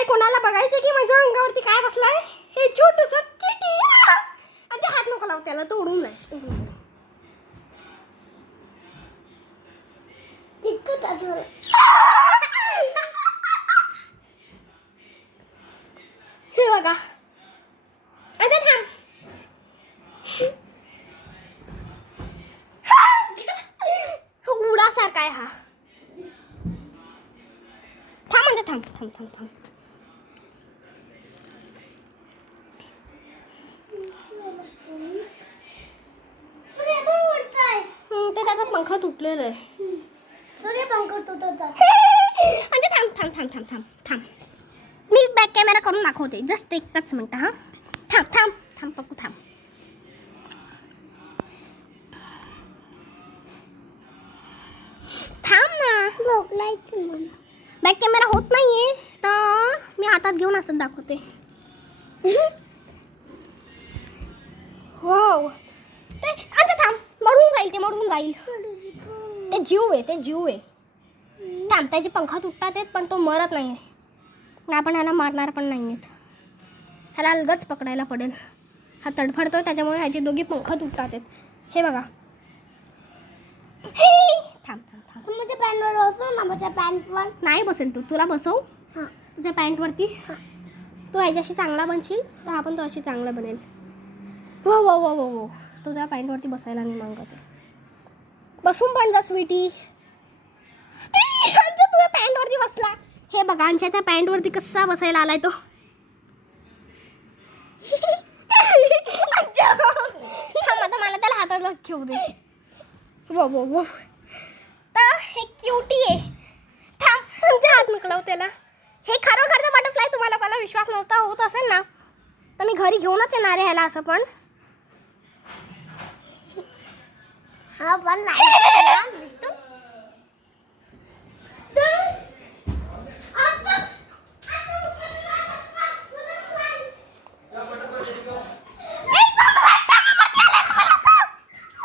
काय कोणाला बघायचं की माझ्या अंगावरती काय बसलाय? हे छोटूचं किटी. अच्छा हात नको लाव त्याला, तो उडून जाईल. हे बघा. आता थांब. उडासारखा आहे हा. थांब म्हणजे थांब थांब थांब थांब. ते त्याचा पंखा तुटलेला आहे. सगळे पंख तुटत म्हणजे थांब थांब थांब थांब थांब थांब. मी बॅक कॅमेरा करून दाखवते. जस्ट एकच मिनटं. हा थांब थांब थांब पप्पू थांब. थांब ना. बॅक कॅमेरा होत नाहीये तर मी हातात घेऊन असं दाखवते. हो ते आता थांब. मरून जाईल, ते मरून जाईल. ते जीव आहे, ते जीव आहे. थांब, त्याचे पंखा तुटतात आहेत पण तो मरत नाही आहे. आपण ह्याला मारणार पण नाही आहेत. ह्याला अलगच पकडायला पडेल. हा तडफडतोय त्याच्यामुळे ह्याचे दोघे पंख तुटतात आहेत. हे बघा. थांब थांब थांब. तुमच्या पॅन्टवर बसव ना. माझ्या पॅन्टवर नाही बसेल तू. तुला बसव. हां. तुझ्या पॅन्टवरती. तू ह्याच्याशी चांगला बनशील तर हा पण तो अशी चांगला बनेल. हो हो हो हो हो. तुझ्या पॅन्टवरती बसायला मी मागते. बसून पण जा स्वीटी. तुझ्या पॅन्टवरती बसला. हे बघा अंशाच्या पॅन्टवरती कसा बसायला आलाय तो. थांब आता मला त्याला हाताला घेऊ दे. वो वो वो. तर हे क्यूटी आहे. थांब तुमच्या हात मोकलाव त्याला. हे खरोखरचं बटरफ्लाय तुम्हाला कोणाला विश्वास नव्हता होत असेल ना तर मी घरी घेऊनच येणार आहे ह्याला. असं पण हा पण